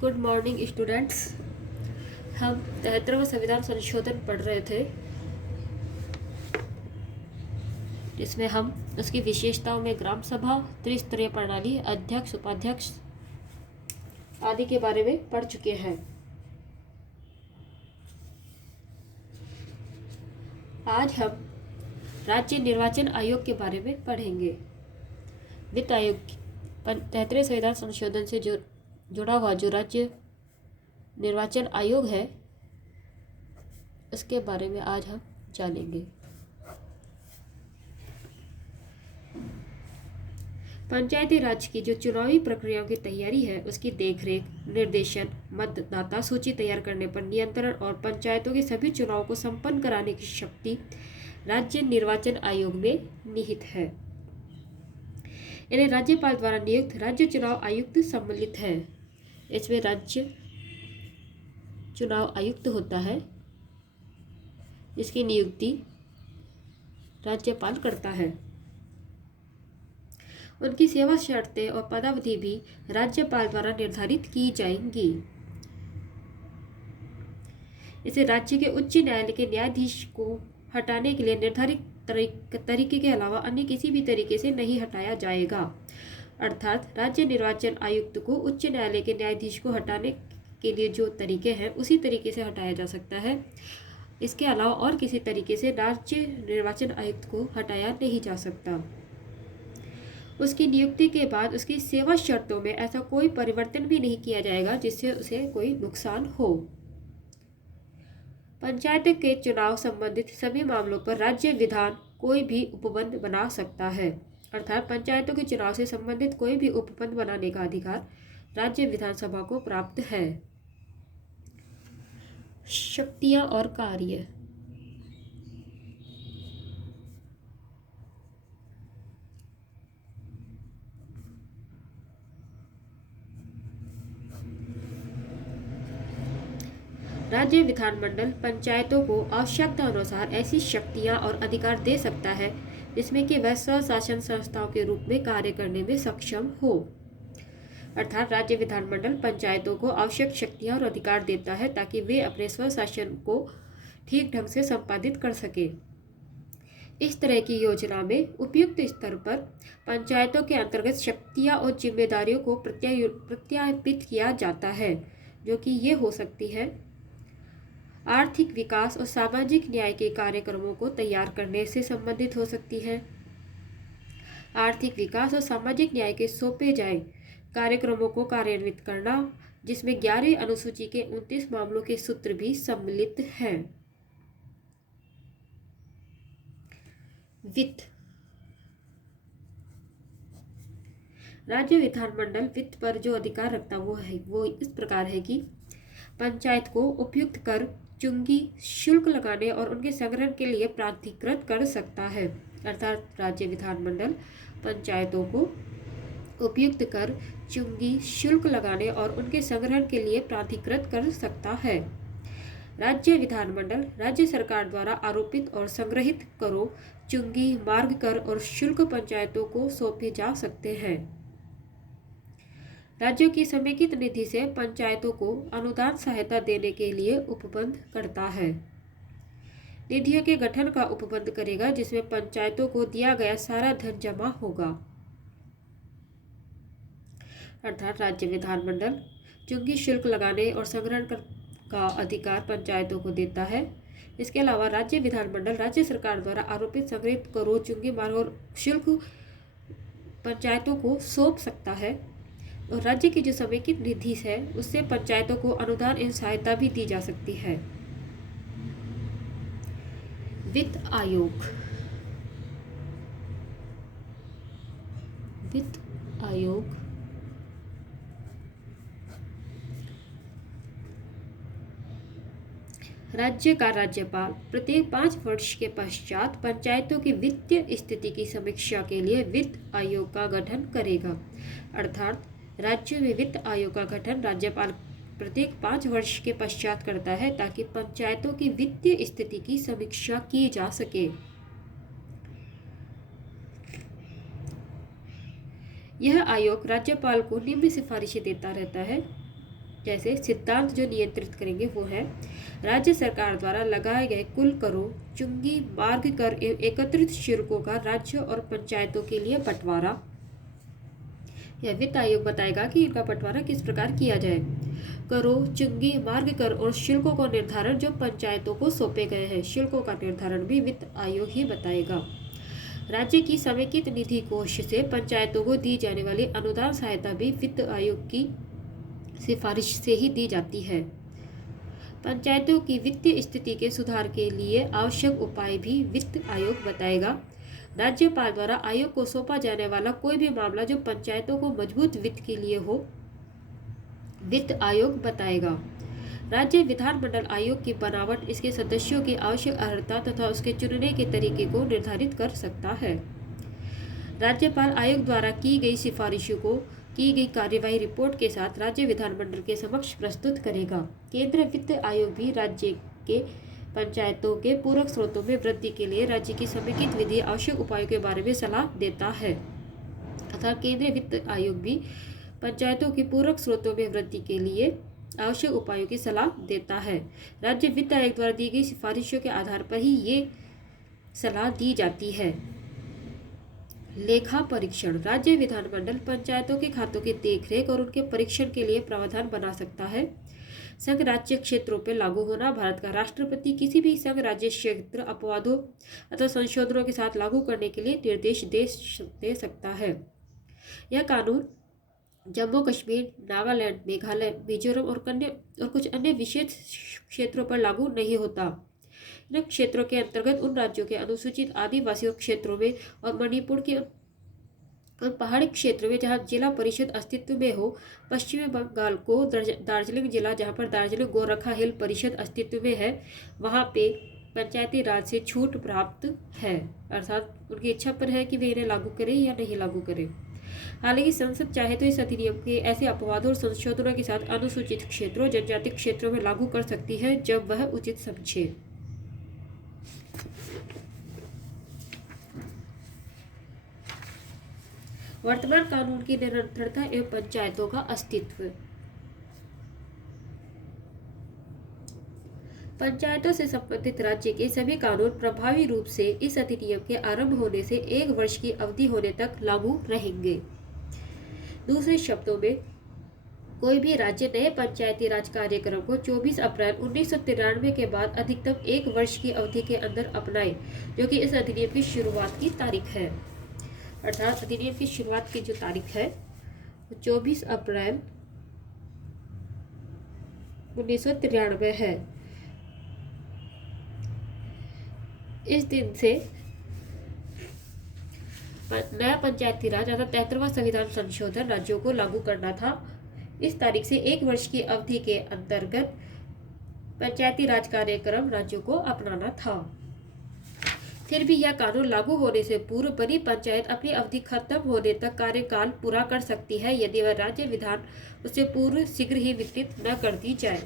Good morning students. हम 73वां संविधान संशोधन पढ़ रहे थे, जिसमें हम उसकी विशेषताओं में ग्राम सभा, त्रिस्तरीय प्रणाली, अध्यक्ष, उपाध्यक्ष आदि के बारे में पढ़ चुके हैं। आज हम राज्य निर्वाचन आयोग के बारे में पढ़ेंगे। वित्त आयोग 73वें संविधान संशोधन से जुड़ा हुआ जो राज्य निर्वाचन आयोग है, उसके बारे में आज हम जानेंगे। पंचायती राज की जो चुनावी प्रक्रियाओं की तैयारी है, उसकी देखरेख, निर्देशन, मतदाता सूची तैयार करने पर नियंत्रण और पंचायतों के सभी चुनावों को संपन्न कराने की शक्ति राज्य निर्वाचन आयोग में निहित है। इन्हें राज्यपाल द्वारा नियुक्त राज्य चुनाव आयुक्त सम्मिलित है। इसमें राज्य चुनाव आयुक्त होता है, इसकी नियुक्ति राज्यपाल करता है। उनकी सेवा शर्तें और पदावधि भी राज्यपाल द्वारा निर्धारित की जाएंगी। इसे राज्य के उच्च न्यायालय के न्यायाधीश को हटाने के लिए निर्धारित तरीके के अलावा अन्य किसी भी तरीके से नहीं हटाया जाएगा। अर्थात राज्य निर्वाचन आयुक्त को उच्च न्यायालय के न्यायाधीश को हटाने के लिए जो तरीके हैं, उसी तरीके से हटाया जा सकता है। इसके अलावा और किसी तरीके से राज्य निर्वाचन आयुक्त को हटाया नहीं जा सकता। उसकी नियुक्ति के बाद उसकी सेवा शर्तों में ऐसा कोई परिवर्तन भी नहीं किया जाएगा जिससे उसे कोई नुकसान हो। पंचायत के चुनाव संबंधित सभी मामलों पर राज्य विधान कोई भी उपबंध बना सकता है। अर्थात पंचायतों के चुनाव से संबंधित कोई भी उपबंध बनाने का अधिकार राज्य विधानसभा को प्राप्त है। शक्तियां और कार्य। राज्य विधानमंडल पंचायतों को आवश्यकता अनुसार ऐसी शक्तियां और अधिकार दे सकता है जिसमें कि वह स्वशासन संस्थाओं के रूप में कार्य करने में सक्षम हो। अर्थात राज्य विधानमंडल पंचायतों को आवश्यक शक्तियां और अधिकार देता है ताकि वे अपने स्वशासन को ठीक ढंग से संपादित कर सके। इस तरह की योजना में उपयुक्त स्तर पर पंचायतों के अंतर्गत शक्तियां और जिम्मेदारियों को प्रत्यापित किया जाता है, जो कि ये हो सकती है आर्थिक विकास और सामाजिक न्याय के कार्यक्रमों को तैयार करने से संबंधित हो सकती है। आर्थिक विकास और सामाजिक न्याय के सौंपे जाए कार्यक्रमों को कार्यान्वित करना, जिसमें 11 अनुसूची के 29 मामलों के सूत्र भी सम्मिलित हैं। वित्त। राज्य विधानमंडल वित्त पर जो अधिकार रखता वो इस प्रकार है कि पंचायत को उपयुक्त कर, चुंगी, शुल्क लगाने और उनके संग्रहण के लिए प्राधिकृत कर सकता है। अर्थात राज्य विधानमंडल पंचायतों को उपयुक्त कर, चुंगी, शुल्क लगाने और उनके संग्रहण के लिए प्राधिकृत कर सकता है। राज्य विधानमंडल राज्य सरकार द्वारा आरोपित और संग्रहित करों, चुंगी, मार्ग कर और शुल्क पंचायतों को सौंपे जा सकते हैं। राज्यों की समेकित निधि से पंचायतों को अनुदान सहायता देने के लिए उपबंध करता है। निधियों के गठन का उपबंध करेगा जिसमें पंचायतों को दिया गया सारा धन जमा होगा। अर्थात राज्य विधानमंडल चुंगी, शुल्क लगाने और संग्रहण का अधिकार पंचायतों को देता है। इसके अलावा राज्य विधानमंडल राज्य सरकार द्वारा आरोपित संग्रहित करों, चुंगी, मार्ग और शुल्क पंचायतों को सौंप सकता है। और राज्य की जो समेकित निधि है, उससे पंचायतों को अनुदान एवं सहायता भी दी जा सकती है। वित्त आयोग। वित्त आयोग राज्य का राज्यपाल प्रत्येक 5 वर्ष के पश्चात पंचायतों की वित्तीय स्थिति की समीक्षा के लिए वित्त आयोग का गठन करेगा। अर्थात राज्य में वित्त आयोग का गठन राज्यपाल प्रत्येक 5 वर्ष के पश्चात करता है ताकि पंचायतों की वित्तीय स्थिति की समीक्षा की जा सके। यह आयोग राज्यपाल को निम्न सिफारिशें देता रहता है, जैसे सिद्धांत जो नियंत्रित करेंगे वो है राज्य सरकार द्वारा लगाए गए कुल करों, चुंगी, मार्ग कर एवं एकत्रित शुल्कों का राज्य और पंचायतों के लिए बंटवारा। यह वित्त आयोग बताएगा कि इनका बंटवारा किस प्रकार किया जाए। करों, चुंगी, मार्ग कर और शुल्कों का निर्धारण जो पंचायतों को सौंपे गए हैं, शुल्कों का निर्धारण भी वित्त आयोग ही बताएगा। राज्य की समेकित निधि कोष से पंचायतों को दी जाने वाली अनुदान सहायता भी वित्त आयोग की सिफारिश से ही दी जाती है। पंचायतों की वित्तीय स्थिति के सुधार के लिए आवश्यक उपाय भी वित्त आयोग बताएगा। राज्यपाल द्वारा आयोग को सौंपा जाने वाला कोई भी मामला जो पंचायतों को मजबूत वित्त के लिए हो, वित्त आयोग बताएगा। राज्य विधानमंडल आयोग की बनावट, इसके सदस्यों की आवश्यक अर्हता तथा उसके चुनने के तरीके को निर्धारित कर सकता है। राज्यपाल आयोग द्वारा की गई सिफारिशों को की गई कार्यवाही रिपोर्ट के साथ राज्य विधानमंडल के समक्ष प्रस्तुत करेगा। केंद्र वित्त आयोग भी राज्य के पंचायतों के पूरक स्रोतों में वृद्धि के लिए राज्य की समेकित विधि आवश्यक उपायों के बारे में सलाह देता है तथा केंद्रीय वित्त आयोग भी पंचायतों की पूरक स्रोतों में वृद्धि के लिए आवश्यक उपायों की सलाह देता है। राज्य वित्त आयोग द्वारा दी गई सिफारिशों के आधार पर ही ये सलाह दी जाती है। लेखा परीक्षण, राज्य विधानमंडल पंचायतों के खातों की देखरेख और उनके परीक्षण के लिए प्रावधान बना सकता है। संघ राज्य क्षेत्रों पर लागू होना, भारत का राष्ट्रपति किसी भी संघ राज्य क्षेत्र अपवादों अथवा संशोधनों के साथ लागू करने के लिए निर्देश दे सकता है। यह कानून जम्मू कश्मीर, नागालैंड, मेघालय, मिजोरम और कुछ अन्य विशेष क्षेत्रों पर लागू नहीं होता। इन क्षेत्रों के अंतर्गत उन राज्यों के अनुसूचित आदिवासी क्षेत्रों में और मणिपुर के उन पहाड़ी क्षेत्रों में जहां जिला परिषद अस्तित्व में हो, पश्चिमी बंगाल को दार्जिलिंग जिला जहां पर दार्जिलिंग गोरखा हिल परिषद अस्तित्व में है, वहां पे पंचायती राज से छूट प्राप्त है, अर्थात उनकी इच्छा पर है कि वे इन्हें लागू करें या नहीं लागू करें। हालांकि संसद चाहे तो इस अधिनियम के ऐसे अपवादों और संशोधनों के साथ अनुसूचित क्षेत्रों, जनजाति क्षेत्रों में लागू कर सकती है जब वह उचित समझे। वर्तमान कानून की निरंतरता एवं पंचायतों का अस्तित्व। पंचायतों से संबंधित राज्य के सभी कानून प्रभावी रूप से इस अधिनियम के आरंभ होने से 1 वर्ष की अवधि होने तक लागू रहेंगे। दूसरे शब्दों में, कोई भी राज्य नए पंचायती राज कार्यक्रम को 24 अप्रैल 1993 के बाद अधिकतम 1 वर्ष की अवधि के अंदर अपनाए, जो कि इस अधिनियम की शुरुआत की तारीख है। अर्थात अधिनियम की शुरुआत की जो तारीख है वो 24 अप्रैल 1993 है। इस दिन से नया पंचायती राज अर्थात 73वां संविधान संशोधन राज्यों को लागू करना था। इस तारीख से 1 वर्ष की अवधि के अंतर्गत पंचायती राज कार्यक्रम राज्यों को अपनाना था। फिर भी यह कानून लागू होने से पूर्व बनी पंचायत अपनी अवधि खत्म होने तक कार्यकाल पूरा कर सकती है यदि वह राज्य विधान उससे पूर्व शीघ्र ही वितरित न कर दी जाए।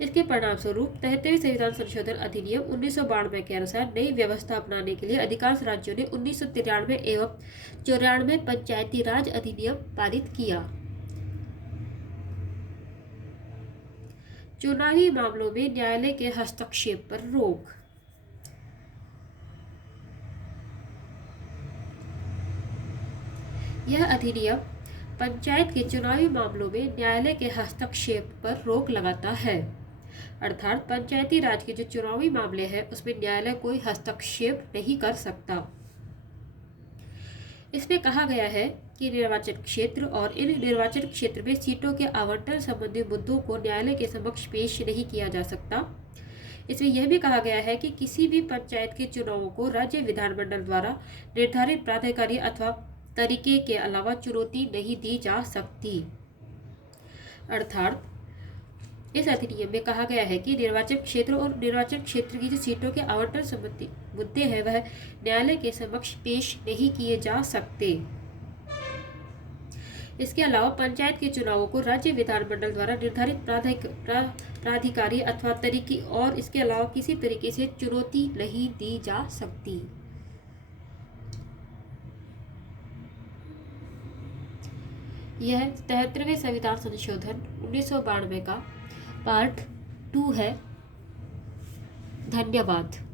इसके परिणाम स्वरूप 73वें संविधान संशोधन अधिनियम 1992 के अनुसार नई व्यवस्था अपनाने के लिए अधिकांश राज्यों ने 1993 एवं 94 पंचायती राज अधिनियम पारित किया। चुनावी मामलों में न्यायालय के हस्तक्षेप पर रोक। यह अधिनियम पंचायत के चुनावी मामलों में न्यायालय के हस्तक्षेप पर रोक लगाता है। अर्थात पंचायती राज के जो चुनावी मामले हैं उसमें न्यायालय कोई हस्तक्षेप नहीं कर सकता। इसमें कहा गया है कि निर्वाचन क्षेत्र और इन निर्वाचन क्षेत्र में सीटों के आवंटन संबंधी मुद्दों को न्यायालय के समक्ष पेश नहीं किया जा सकता। इसमें यह भी कहा गया है कि किसी भी पंचायत के चुनावों को राज्य विधानमंडल द्वारा निर्धारित प्राधिकारी अथवा तरीके के अलावा चुनौती नहीं दी जा सकती। अर्थात इस अधिनियम में कहा गया है कि निर्वाचन क्षेत्र और निर्वाचन क्षेत्र की जो सीटों के आवंटन संबंधी मुद्दे हैं वह न्यायालय के समक्ष पेश नहीं किए जा सकते। इसके अलावा पंचायत के चुनावों को राज्य विधानमंडल द्वारा निर्धारित प्राधिकारी अथवा तरीके और इसके अलावा किसी तरीके से चुनौती नहीं दी जा सकती। यह 73वें संविधान संशोधन 1992 का पार्ट 2 है। धन्यवाद।